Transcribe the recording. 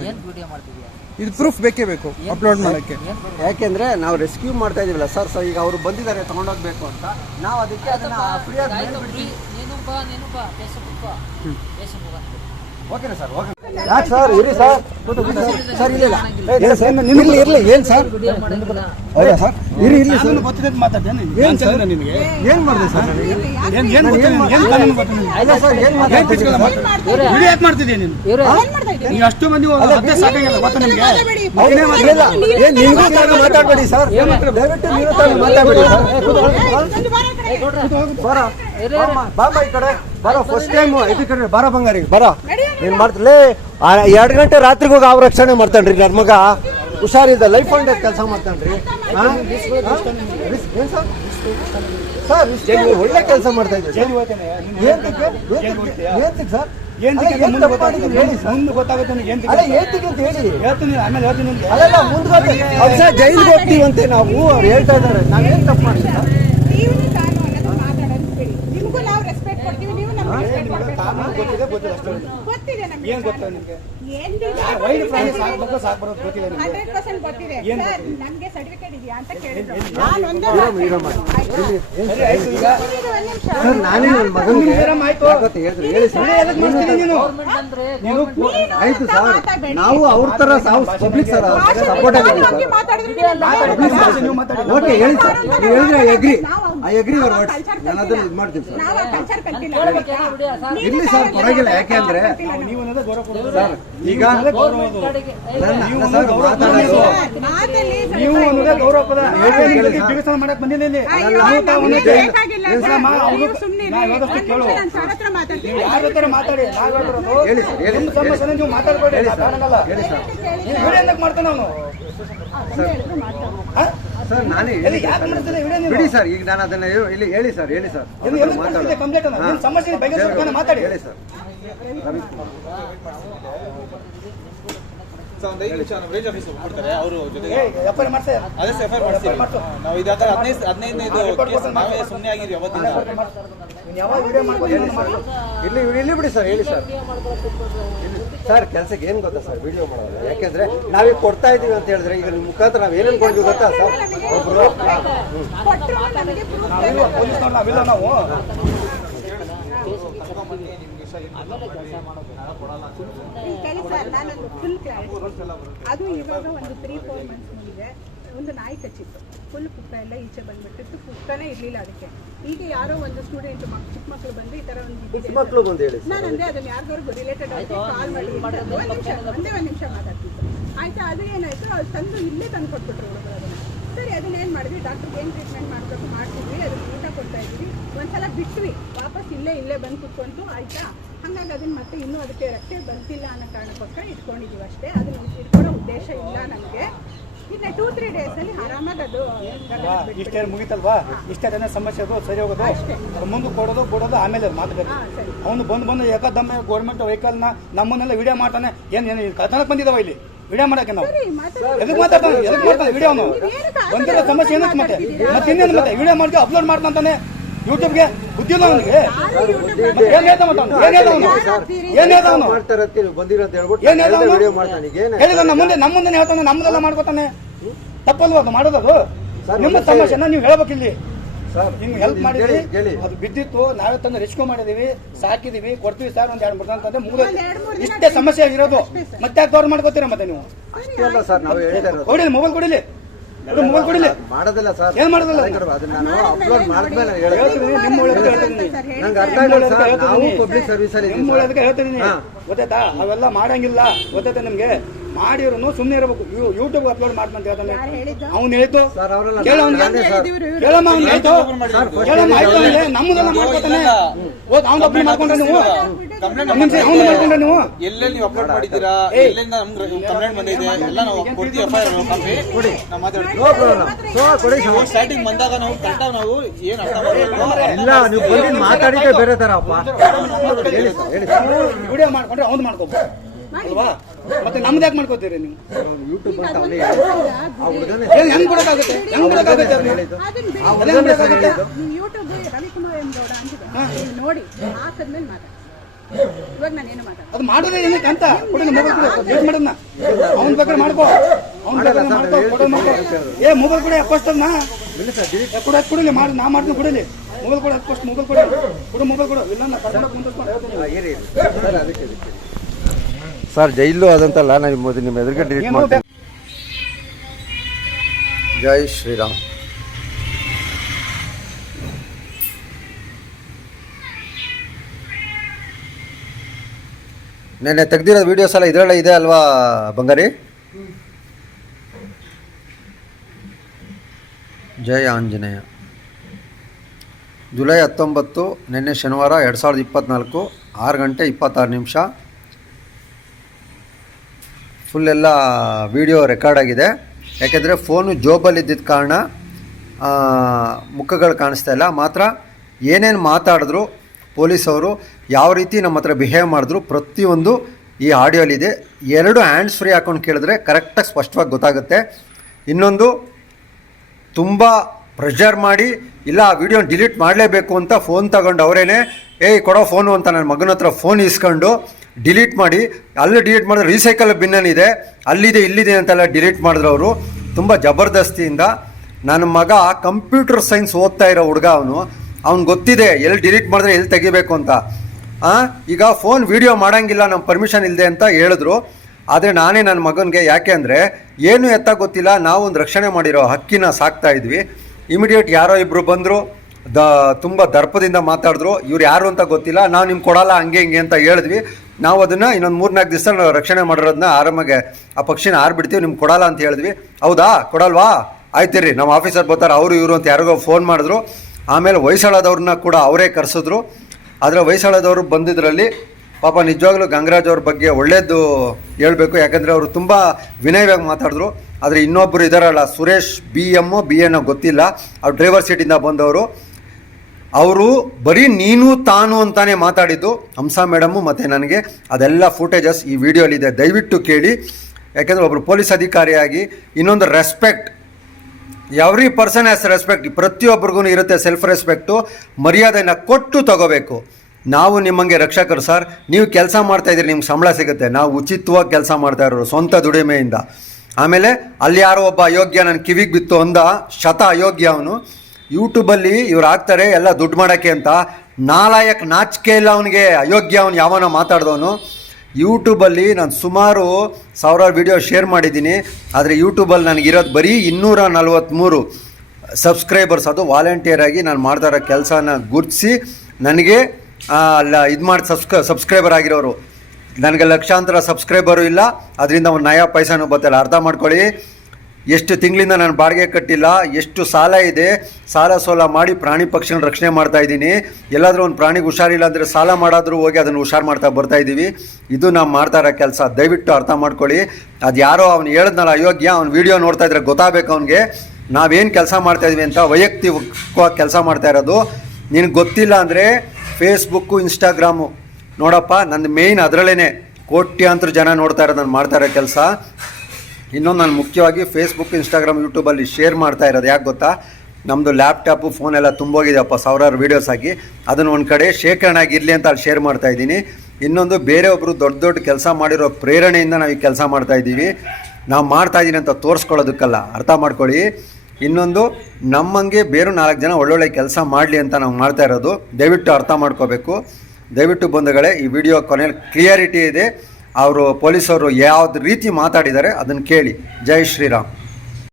Sir. ಏನು video ಮಾಡ್ತಿದ್ಯಾ? ಇದು ಪ್ರೂಫ್ ಬೇಕೇ ಬೇಕು ಅಪ್ಲೋಡ್ ಮಾಡೋಕ್ಕೆ. ಯಾಕೆಂದ್ರೆ ನಾವು ರೆಸ್ಕ್ಯೂ ಮಾಡ್ತಾ ಇದೀವಲ್ಲ ಸರ್. ಈಗ ಅವರು ಬಂದಿದ್ದಾರೆ ತಗೊಂಡೋಗ್ಬೇಕು ಅಂತ, ನಾವು ಅದಕ್ಕೆ ಅದನ್ನ ಫ್ರೀಯಾಗಿ ನೀನು ಬಾ ಫೇಸ್ಬುಕ್ ಓಕೆನಾ ಸರ್? ಓಕೆ ಯಾಕೆ ಸರ್? ಇರಿ ಸರ್, ಸರ್ ಇಲ್ಲ ಇರ್ಲಿ. ಏನು ಸರ್? ಹೌದಾ ಸರ್? ಇರಿ ಸರ್. ಏನು ಸರ್ ನಿನಗೆ ಏನು ಮಾಡಿದೆ ಸರ್? ಅಲ್ಲ ಸರ್, ಏನು ಮಾಡ್ತಿದ್ದೀಯ ನೀನು? ನೀವು ಅಷ್ಟು ಮಂದಿ ಸಾಕಾಗಿಲ್ಲ ಗೊತ್ತಾ ನಿಮಗೆ? ಮಾತಾಡಬೇಡಿ ಸರ್, ದಯವಿಟ್ಟು ನೀವು ಮಾತಾಡಬೇಡಿ ಸರ್. ಬಾಬಾ ಈ ಕಡೆ ಬರೋ, ಫಸ್ಟ್ ಟೈಮ್ ಇದು ಕಡೆ ಬರೋ ಬಂಗಾರಿಗೆ ಬರೋ. ಏನ್ ಮಾಡ್ತಿಲ್ಲ 2 ಗಂಟೆ ರಾತ್ರಿಗೆ ಹೋಗಿ ಅವ್ರ ರಕ್ಷಣೆ ಮಾಡ್ತಾನ್ರಿ. ನನ್ನ ಮಗ ಹುಷಾರಿದ್ದ ಲೈಫ್ ಅಂಡ್ ಕೆಲಸ ಮಾಡ್ತಾನ್ರಿ. ಸರ್ ಒಳ್ಳೆ ಕೆಲಸ ಮಾಡ್ತಾ ಇದ್ದೀವಿ ಸರ್. ಜೈಲಿಗೆ ಹೋಗ್ತೀವಂತೆ ನಾವು, ಅವ್ರು ಹೇಳ್ತಾ ಇದಾರೆ. ನಾವೇನ್ ತಪ್ಪು ಮಾಡಿಲ್ಲ. ನಾನೇ ನನ್ನ ಮಗನಿಗೆ ಆಯ್ತು ಸರ್, ನಾವು ಅವ್ರ ತರ ಪಬ್ಲಿಕ್ ಸರ್ ಸಪೋರ್ಟ್ ಆಗಿದ್ದೀವಿ ಸರ್. ಓಕೆ ಹೇಳಿ ಸರ್, ನೀವು ಹೇಳಿದ್ರೆ ಐ ಅಗ್ರಿ ಯುವರ್ ವರ್ಡ್ಸ್. ನಾನು ಅದನ್ನ ಇದು ಮಾಡ್ತೀನಿ ಸರ್. ಇಲ್ಲಿ ಸರ್ ಪರವಾಗಿಲ್ಲ, ಯಾಕೆ ಅಂದ್ರೆ ಸರ್ ಈಗ ಸರ್ ನಾನೇ ಬಿಡಿ ಸರ್. ಈಗ ನಾನು ಅದನ್ನ ಇಲ್ಲಿ ಹೇಳಿ ಸರ್, ಹೇಳಿ ಸರ್, ಮಾತಾಡಿ ಹೇಳಿ ಸರ್. ಅವರು ಜೊತೆಗೆ ನಾವು ಇದಾದ್ರೆ 15 ಸುಮ್ಮನೆ ಆಗಿದ್ವಿ ಅವತ್ತಿಂದ. ಇಲ್ಲಿ ಬಿಡಿ ಸರ್, ಹೇಳಿ ಸರ್. ಸರ್ ಕೆಲಸಕ್ಕೆ ಏನ್ ಗೊತ್ತಾ ಸರ್, ವಿಡಿಯೋ ಮಾಡೋದು. ಯಾಕೆಂದ್ರೆ ನಾವೀಗ ಕೊಡ್ತಾ ಇದೀವಿ ಅಂತ ಹೇಳಿದ್ರೆ ಈಗ ನಿಮ್ಮ ಮುಖಾಂತರ ನಾವ್ ಏನೇನ್ ಕೊಂಡ್ವಿ ಗೊತ್ತಾ ಸರ್? ಒಬ್ರು ನಾವು ಅದು ಇವಾಗ ಒಂದು 3-4 ಮಂತ್ಸ್ ಮುಂದೆ ಒಂದು ನಾಯಿ ಕಚ್ಚಿತ್ತು. ಫುಲ್ ಪುಕ್ಕ ಎಲ್ಲ ಈಚೆ ಬಂದ್ಬಿಟ್ಟಿತ್ತು, ಪುಕ್ಕನೇ ಇರ್ಲಿಲ್ಲ ಅದಕ್ಕೆ. ಈಗ ಯಾರೋ ಒಂದು ಸ್ಟೂಡೆಂಟ್ ಚಿಕ್ಕ ಮಕ್ಕಳು ಬಂದು ಈ ತರ ಒಂದು ನಾನು ಅಂದ್ರೆ ಅದನ್ನ ಯಾರಿಗಾರು ರಿಲೇಟೆಡ್ ಆಗಿ ಕಾಲ್ ಮಾಡಿ ಒಂದೇ ಒಂದು ನಿಮಿಷ ಮಾತಾಡ್ತಿತ್ತು. ಆಯ್ತಾ, ಅದು ಏನಾಯ್ತು, ಅದು ತಂದು ಇಲ್ಲೇ ತಂದು ಕೊಟ್ಬಿಟ್ರು ಹುಡುಗರು ಅದನ್ನ. ಸರಿ, ಅದನ್ನ ಏನ್ ಮಾಡಿದ್ವಿ, ಡಾಕ್ಟರ್ಗೆ ಏನ್ ಟ್ರೀಟ್ಮೆಂಟ್ ಮಾಡ್ಬೇಕು ಮಾಡ್ತಿದ್ವಿ, ಅದನ್ನ ಊಟ ಕೊಡ್ತಾ ಇದ್ವಿ. ಒಂದ್ಸಲ ಬಿಟ್ವಿ, ವಾಪಸ್ ಇಲ್ಲೇ ಬಂದು ಕುತ್ಕೊಂತು. ಆಯ್ತಾ, ಹಾಗಾಗಿ ಅದನ್ನ ಮತ್ತೆ ಇನ್ನೂ ಅದಕ್ಕೆ ರಕ್ಷೆ ಬಂತಿಲ್ಲ ಅನ್ನೋ ಕಾರಣಕ್ಕೋಸ್ಕರ ಇಟ್ಕೊಂಡಿದೀವಿ ಅಷ್ಟೇ. ಅದನ್ನ ಇಟ್ಕೊಳ್ಳೋ ಉದ್ದೇಶ ಇಲ್ಲ ನಮಗೆ. ಇನ್ನು 2-3 ಡೇಸ್ ಅಲ್ಲಿ ಆರಾಮಾಗಿ ಅದು ಇಷ್ಟೇ ಮುಗಿತಲ್ವಾ? ಇಷ್ಟೇ ಜನ ಸಮಸ್ಯೆ ಅದು ಸರಿ ಹೋಗೋದು, ಮುಂದೆ ಕೊಡೋದು ಆಮೇಲೆ ಮಾತುಕತೆ. ಅವನು ಬಂದು ಏಕದಮ್ಮೆ ಗೌರ್ಮೆಂಟ್ ವೆಹಿಕಲ್ನ ನಮ್ಮನ್ನೆಲ್ಲ ವಿಡಿಯೋ ಮಾಡ್ತಾನೆ. ಏನ್ ಕಥನಕ್ಕೆ ಬಂದಿದಾವ ಇಲ್ಲಿ ವಿಡಿಯೋ ಮಾಡಕ್ಕೆ? ನಾವು ಎದಕ್ಕೆ ಮಾತಾಡ್ತಾನೆ ವಿಡಿಯೋ? ಅವನು ಬಂದಿರೋ ಸಮಸ್ಯೆ ಏನಕ್ಕೆ ಮತ್ತೆ ಇನ್ನೇನು ಮತ್ತೆ ವಿಡಿಯೋ ಮಾಡಿ ಅಪ್ಲೋಡ್ ಮಾಡ್ತಾನೆ ಯೂಟ್ಯೂಬ್ಗೆ. ಬುದ್ಧಿ ಇಲ್ಲ ಅವನಿಗೆ. ಏನ್ ಹೇಳಿದ ನಮ್ಮ ಮುಂದೆ ಹೇಳ್ತಾನೆ, ನಮ್ಮದೆಲ್ಲ ಮಾಡ್ಕೊತಾನೆ. ತಪ್ಪಲ್ವ ಅದು ಮಾಡೋದು? ನಿಮ್ಮ ಸಮಸ್ಯೆನ ನೀವು ಹೇಳ್ಬೇಕಿಲ್ಲಿ. ಹಿಂಗ್ ಹೆಲ್ಪ್ ಮಾಡಿದ್ವಿ, ಅದು ಬಿದ್ದಿತ್ತು, ನಾವೇ ತಂದು ರೆಸ್ಕ್ಯೂ ಮಾಡಿದೀವಿ, ಸಾಕಿದೀವಿ, ಕೊಡ್ತೀವಿ ಸರ್. ಒಂದ್ 2-3 ಅಂತ ಇಷ್ಟೇ ಸಮಸ್ಯೆ ಆಗಿರೋದು. ಮತ್ತೆ ಯಾಕೆ ಕವರ್ ಮಾಡ್ಕೋತೀರಾ ಮತ್ತೆ ನೀವು? ಕೊಡಿಲಿ ಮೊಬೈಲ್, ಕೊಡಿಲಿ ಮೊಬೈಲ್ ಕೊಡಿಲಿ. ಮಾಡೋದಿಲ್ಲ ಸರ್, ಏನ್ ಮಾಡೋದಿಲ್ಲ. ಅಪ್ಲೋಡ್ ಮಾಡಿದ್ಮೇಲೆ ಹೇಳ್ತೀನಿ ಗೊತ್ತಾಯ್ತಾ? ಅವೆಲ್ಲ ಮಾಡಂಗಿಲ್ಲ ಗೊತ್ತಾಯ್ತಾ ನಿಮ್ಗೆ? ಮಾಡಿರೋನು ಸುಮ್ಮನೆ ಇರಬೇಕು. ಯೂಟ್ಯೂಬ್ ಅಪ್ಲೋಡ್ ಮಾಡ್ತಂತ ಹೇಳ್ತಾನೆ. ಅವ್ನು ಹೇಳ್ತು, ನಮ್ಮದೆಲ್ಲ ಮಾಡ್ಕೊತಾನೆ. ಅವ್ನು ಅಪ್ಲೋಡ್ ಮಾಡ್ಕೊಂಡ್ರೆ ನೀವು ಎಲ್ಲೇ ನೀವು ಅಪ್ಲೋಡ್ ಮಾಡಿದ್ದೀರಾ, ಎಲ್ಲಿಂದ ಕಂಪ್ಲೇಂಟ್ ಬಂದಿದೆ ಎಲ್ಲ ನಾವು ಕೊಡ್ತೀವಿ. ಸ್ಟಾರ್ಟಿಂಗ್ ಬಂದಾಗ ನಾವು ಕರೆಕ್ಟಾಗಿ ನಾವು ಏನ್ ಅರ್ಥ ಮಾತಾಡಿದ್ರೆ ಬೇರೆ ತರ ವಿಡಿಯೋ ಮಾಡ್ಕೊಂಡ್ರೆ ಅವ್ನು ಮಾಡ್ಕೋಬಹುದು ಅಲ್ವಾ? ಮತ್ತೆ ನಮ್ದು ಯಾಕೆ ಮಾಡ್ಕೋತೀರಿ ನೀವು? ಯೂಟ್ಯೂಬ್ ಅಂತ ಹೆಂಗ್ ಕೊಡಕ್ಕಾಗುತ್ತೆ? ಯೂಟ್ಯೂಬ್ ರವಿಕುಮಾರ್ ಎಂಗೌಡ ಅಂತಿದೆ ನೋಡಿ, ಹಾಕಿದ್ಮೇಲೆ ಮಾತಾಡಿ. ಇವಾಗ ನಾನೇನು ಮಾತಾಡ ಅದು ಮಾಡೋದೇ ಏನಕ್ಕೆ ಅಂತ ಕೊಡಿ ಮೊಬೈಲ್ ಕೊಡಿ ಲೇಟ್ ಮಾಡೋಣ ಅವ್ನ ಬೇಕಾದ್ರೆ ಮಾಡ್ಕೋ ಅವ್ನ ಬೇಕಾದ್ರೆ ಮಾಡ್ಕೋ ಕೊಡೋ ಮಾಡ್ಕೋ ಏ ಮೊಬೈಲ್ ಕೊಡಿ ಫಸ್ಟ್ ಅದನ್ನ ಕೊಡಲಿ ಮಾಡಿ ನಾ ಮಾಡ್ತೀನಿ ಕೊಡಲಿ ಮೊಬೈಲ್ ಕೊಡಿ ಫಸ್ಟ್ ಮೊಬೈಲ್ ಕೊಡು ಮೊಬೈಲ್ ಕೊಡು ಇಲ್ಲ ನಾ ಕರ್ಕೊಂಡು ಮುಂದಿಸ್ಕೊಂಡು ಹೇಳ್ತೀನಿ ಸರ್ ಜೈಲು ಅದಂತಲ್ಲ ನಾನು ನಿಮ್ಮ ಎದುರಿಗೆ ಡಿಲೀಟ್ ಮಾಡ್ತೀನಿ. ಜೈ ಶ್ರೀರಾಮ್. ನೆನ್ನೆ ತೆಗ್ದಿರೋ ವೀಡಿಯೋಸ್ ಎಲ್ಲ ಇದರಲ್ಲೇ ಇದೆ ಅಲ್ವಾ ಬಂಗಾರಿ? ಜೈ ಆಂಜನೇಯ. ಜುಲೈ 19 ನಿನ್ನೆ ಶನಿವಾರ 2024 6 ಗಂಟೆ 26 ನಿಮಿಷ. ಫುಲ್ ಎಲ್ಲ ವೀಡಿಯೋ ರೆಕಾರ್ಡ್ ಆಗಿದೆ. ಯಾಕೆಂದರೆ ಫೋನು ಜೋಬಲ್ಲಿ ಇದ್ದಿದ್ದ ಕಾರಣ ಮುಖಗಳು ಕಾಣಿಸ್ತಾ ಇಲ್ಲ. ಮಾತ್ರ ಏನೇನು ಮಾತಾಡಿದ್ರು ಪೊಲೀಸವರು, ಯಾವ ರೀತಿ ನಮ್ಮ ಹತ್ರ ಬಿಹೇವ್ ಮಾಡಿದ್ರು ಪ್ರತಿಯೊಂದು ಈ ಆಡಿಯೋಲಿದೆ. 2 ಹ್ಯಾಂಡ್ಸ್ ಫ್ರೀ ಹಾಕೊಂಡು ಕೇಳಿದ್ರೆ ಕರೆಕ್ಟಾಗಿ ಸ್ಪಷ್ಟವಾಗಿ ಗೊತ್ತಾಗುತ್ತೆ. ಇನ್ನೊಂದು ತುಂಬ ಪ್ರೆಷರ್ ಮಾಡಿ ಇಲ್ಲ ಆ ವಿಡಿಯೋ ಡಿಲೀಟ್ ಮಾಡಲೇಬೇಕು ಅಂತ ಫೋನ್ ತಗೊಂಡು ಅವರೇನೆ ಕೊಡೋ ಫೋನು ಅಂತ ನನ್ನ ಮಗನ ಹತ್ರ ಫೋನ್ ಇಸ್ಕೊಂಡು ಡಿಲೀಟ್ ಮಾಡಿ, ಅಲ್ಲಿ ಡಿಲೀಟ್ ಮಾಡಿದ್ರೆ ರೀಸೈಕಲ್ ಬಿನ್ನನಿದೆ ಅಲ್ಲಿದೆ ಇಲ್ಲಿದೆ ಅಂತೆಲ್ಲ ಡಿಲೀಟ್ ಮಾಡಿದ್ರು ಅವರು ತುಂಬ ಜಬರ್ದಸ್ತಿಯಿಂದ. ನನ್ನ ಮಗ ಕಂಪ್ಯೂಟರ್ ಸೈನ್ಸ್ ಓದ್ತಾ ಇರೋ ಹುಡುಗ, ಅವ್ನು ಗೊತ್ತಿದೆ ಎಲ್ಲಿ ಡಿಲೀಟ್ ಮಾಡಿದ್ರೆ ಎಲ್ಲಿ ತೆಗಿಬೇಕು ಅಂತ. ಈಗ ಫೋನ್ ವೀಡಿಯೋ ಮಾಡೋಂಗಿಲ್ಲ ನಮ್ಮ ಪರ್ಮಿಷನ್ ಇಲ್ಲದೆ ಅಂತ ಹೇಳಿದ್ರು. ಆದರೆ ನಾನೇ ನನ್ನ ಮಗನಿಗೆ, ಯಾಕೆ ಅಂದರೆ ಏನು ಎತ್ತ ಗೊತ್ತಿಲ್ಲ, ನಾವು ಒಂದು ರಕ್ಷಣೆ ಮಾಡಿರೋ ಹಕ್ಕಿನ ಸಾಕ್ತಾ ಇದ್ವಿ. ಇಮಿಡಿಯೇಟ್ ಯಾರೋ ಇಬ್ಬರು ಬಂದರು, ತುಂಬ ದರ್ಪದಿಂದ ಮಾತಾಡಿದ್ರು. ಇವ್ರು ಯಾರು ಅಂತ ಗೊತ್ತಿಲ್ಲ, ನಾವು ನಿಮ್ಗೆ ಕೊಡಲ್ಲ ಹಂಗೆ ಹಿಂಗೆ ಅಂತ ಹೇಳಿದ್ವಿ. ನಾವು ಅದನ್ನು ಇನ್ನೊಂದು 3-4 ದಿವಸ ರಕ್ಷಣೆ ಮಾಡಿರೋದನ್ನ ಆರಾಮಾಗೆ ಆ ಪಕ್ಷಿನ ಆರ್ಬಿಡ್ತೀವಿ, ನಿಮ್ಗೆ ಕೊಡಲ್ಲ ಅಂತ ಹೇಳಿದ್ವಿ. ಹೌದಾ ಕೊಡಲ್ವಾ, ಆಯ್ತಿರಿ ನಮ್ಮ ಆಫೀಸರ್ ಬರ್ತಾರೆ ಅವರು ಇವರು ಅಂತ ಯಾರಿಗೋ ಫೋನ್ ಮಾಡಿದ್ರು. ಆಮೇಲೆ ಹೊಯ್ಸಳದವ್ರನ್ನ ಕೂಡ ಅವರೇ ಕರೆಸಿದ್ರು. ಆದರೆ ಹೊಯ್ಸಳದವರು ಬಂದಿದ್ದರಲ್ಲಿ ಪಾಪ ನಿಜವಾಗ್ಲೂ ಗಂಗರಾಜ್ ಅವ್ರ ಬಗ್ಗೆ ಒಳ್ಳೇದು ಹೇಳಬೇಕು. ಯಾಕಂದರೆ ಅವರು ತುಂಬ ವಿನಯವಾಗಿ ಮಾತಾಡಿದ್ರು. ಆದರೆ ಇನ್ನೊಬ್ಬರು ಇದ್ದಾರಲ್ಲ ಸುರೇಶ್ BM ಗೊತ್ತಿಲ್ಲ, ಅವ್ರು ಡ್ರೈವರ್ ಸೀಟಿಂದ ಬಂದವರು, ಅವರು ಬರೀ ನೀನು ತಾನು ಅಂತಾನೆ ಮಾತಾಡಿದ್ದು ಹಂಸಾ ಮೇಡಮ್ಮು ಮತ್ತು ನನಗೆ. ಅದೆಲ್ಲ ಫುಟೇಜಸ್ ಈ ವಿಡಿಯೋಲಿದೆ, ದಯವಿಟ್ಟು ಕೇಳಿ. ಯಾಕೆಂದರೆ ಒಬ್ಬರು ಪೊಲೀಸ್ ಅಧಿಕಾರಿಯಾಗಿ ಇನ್ನೊಂದು respect, every person has respect, ಪ್ರತಿಯೊಬ್ಬರಿಗೂ ಇರುತ್ತೆ ಸೆಲ್ಫ್ ರೆಸ್ಪೆಕ್ಟು, ಮರ್ಯಾದೆನ ಕೊಟ್ಟು ತಗೋಬೇಕು. ನಾವು ನಿಮ್ಮಂಗೆ ರಕ್ಷಕರು ಸರ್, ನೀವು ಕೆಲಸ ಮಾಡ್ತಾಯಿದ್ದೀರಿ, ನಿಮ್ಗೆ ಸಂಬಳ ಸಿಗುತ್ತೆ. ನಾವು ಉಚಿತವಾಗಿ ಕೆಲಸ ಮಾಡ್ತಾ ಇರೋರು ಸ್ವಂತ ದುಡಿಮೆಯಿಂದ. ಆಮೇಲೆ ಅಲ್ಲಿ ಯಾರೋ ಒಬ್ಬ ಅಯೋಗ್ಯ ನನ್ನ ಕಿವಿಗೆ ಬಿತ್ತು ಅಂದ, ಶತ ಅಯೋಗ್ಯ ಅವನು. ಯೂಟ್ಯೂಬಲ್ಲಿ ಇವ್ರು ಹಾಕ್ತಾರೆ ಎಲ್ಲ ದುಡ್ಡು ಮಾಡೋಕ್ಕೆ ಅಂತ. ನಾಲಾಯಕ್ ನಾಚಿಕೆ ಇಲ್ಲ ಅವನಿಗೆ, ಅಯೋಗ್ಯ ಅವನು ಯಾವನೋ ಮಾತಾಡ್ದವನು. ಯೂಟ್ಯೂಬಲ್ಲಿ ನಾನು ಸುಮಾರು 1000 ವೀಡಿಯೋ ಶೇರ್ ಮಾಡಿದ್ದೀನಿ. ಆದರೆ ಯೂಟ್ಯೂಬಲ್ಲಿ ನನಗಿರೋದು ಬರೀ 243 ಸಬ್ಸ್ಕ್ರೈಬರ್ಸ್. ಅದು ವಾಲಂಟಿಯರ್ ಆಗಿ ನಾನು ಮಾಡ್ತಾ ಇರೋ ಕೆಲಸನ ಗುರುತಿಸಿ ನನಗೆ ಇದು ಮಾಡಿ ಸಬ್ಸ್ಕ್ರೈಬರ್ ಆಗಿರೋರು. ನನಗೆ ಲಕ್ಷಾಂತರ ಸಬ್ಸ್ಕ್ರೈಬರು ಇಲ್ಲ, ಅದರಿಂದ ಒಂದು ನಯಾ ಪೈಸಾನು ಬರ್ತಾಯಿಲ್ಲ. ಅರ್ಥ ಮಾಡ್ಕೊಳ್ಳಿ. ಎಷ್ಟು ತಿಂಗಳಿಂದ ನಾನು ಬಾಡಿಗೆ ಕಟ್ಟಿಲ್ಲ, ಎಷ್ಟು ಸಾಲ ಇದೆ, ಸಾಲ ಸೋಲ ಮಾಡಿ ಪ್ರಾಣಿ ಪಕ್ಷಿಗಳನ್ನ ರಕ್ಷಣೆ ಮಾಡ್ತಾಯಿದ್ದೀನಿ. ಎಲ್ಲಾದರೂ ಒಂದು ಪ್ರಾಣಿಗೆ ಹುಷಾರಿಲ್ಲ ಅಂದರೆ ಸಾಲ ಮಾಡಾದರೂ ಹೋಗಿ ಅದನ್ನು ಹುಷಾರು ಮಾಡ್ತಾ ಬರ್ತಾಯಿದ್ದೀವಿ. ಇದು ನಾವು ಮಾಡ್ತಾ ಇರೋ ಕೆಲಸ, ದಯವಿಟ್ಟು ಅರ್ಥ ಮಾಡ್ಕೊಳ್ಳಿ. ಅದು ಯಾರೋ ಅವ್ನು ಹೇಳಿದ್ನಲ್ಲ ಅಯೋಗ್ಯ, ಅವ್ನು ವೀಡಿಯೋ ನೋಡ್ತಾ ಇದ್ರೆ ಗೊತ್ತಾಗಬೇಕು ಅವನಿಗೆ ನಾವೇನು ಕೆಲಸ ಮಾಡ್ತಾಯಿದ್ವಿ ಅಂತ. ವೈಯಕ್ತಿಕವಾಗಿ ಕೆಲಸ ಮಾಡ್ತಾ ಇರೋದು. ನಿನಗೆ ಗೊತ್ತಿಲ್ಲ ಅಂದರೆ ಫೇಸ್ಬುಕ್ಕು ಇನ್ಸ್ಟಾಗ್ರಾಮು ನೋಡಪ್ಪ, ನನ್ನ ಮೇಯ್ನ್ ಅದರಲ್ಲೇ ಕೋಟ್ಯಾಂತರ ಜನ ನೋಡ್ತಾ ಇರೋದು ನಾನು ಮಾಡ್ತಾ ಇರೋ ಕೆಲಸ. ಇನ್ನೊಂದು ನಾನು ಮುಖ್ಯವಾಗಿ ಫೇಸ್ಬುಕ್ ಇನ್ಸ್ಟಾಗ್ರಾಮ್ ಯೂಟ್ಯೂಬಲ್ಲಿ ಶೇರ್ ಮಾಡ್ತಾ ಇರೋದು ಯಾಕೆ ಗೊತ್ತಾ, ನಮ್ಮದು ಲ್ಯಾಪ್ಟಾಪು ಫೋನೆಲ್ಲ ತುಂಬೋಗಿದೆಯಪ್ಪ 1000 ವೀಡಿಯೋಸ್ ಆಗಿ. ಅದನ್ನು ಒಂದು ಕಡೆ ಶೇಖರಣೆ ಆಗಿರಲಿ ಅಂತ ಅಲ್ಲಿ ಶೇರ್ ಮಾಡ್ತಾಯಿದ್ದೀನಿ. ಇನ್ನೊಂದು ಬೇರೆಯೊಬ್ಬರು ದೊಡ್ಡ ದೊಡ್ಡ ಕೆಲಸ ಮಾಡಿರೋ ಪ್ರೇರಣೆಯಿಂದ ನಾವು ಈ ಕೆಲಸ ಮಾಡ್ತಾಯಿದ್ದೀವಿ. ನಾವು ಮಾಡ್ತಾಯಿದ್ದೀನಿ ಅಂತ ತೋರಿಸ್ಕೊಳ್ಳೋದಕ್ಕಲ್ಲ, ಅರ್ಥ ಮಾಡ್ಕೊಳ್ಳಿ. ಇನ್ನೊಂದು ನಮ್ಮಂಗೆ ಬೇರೆ 4 ಜನ ಒಳ್ಳೊಳ್ಳೆ ಕೆಲಸ ಮಾಡಲಿ ಅಂತ ನಾವು ಮಾಡ್ತಾ ಇರೋದು, ದಯವಿಟ್ಟು ಅರ್ಥ ಮಾಡ್ಕೋಬೇಕು. ದಯವಿಟ್ಟು ಬಂಧುಗಳೇ, ಈ ವಿಡಿಯೋ ಕೊನೆಯಲ್ಲಿ ಕ್ಲಿಯರಿಟಿ ಇದೆ. ಅವರು ಪೊಲೀಸವರು ಯಾವ್ದು ರೀತಿ ಮಾತಾಡಿದ್ದಾರೆ ಅದನ್ನು ಕೇಳಿ. ಜೈ ಶ್ರೀರಾಮ್.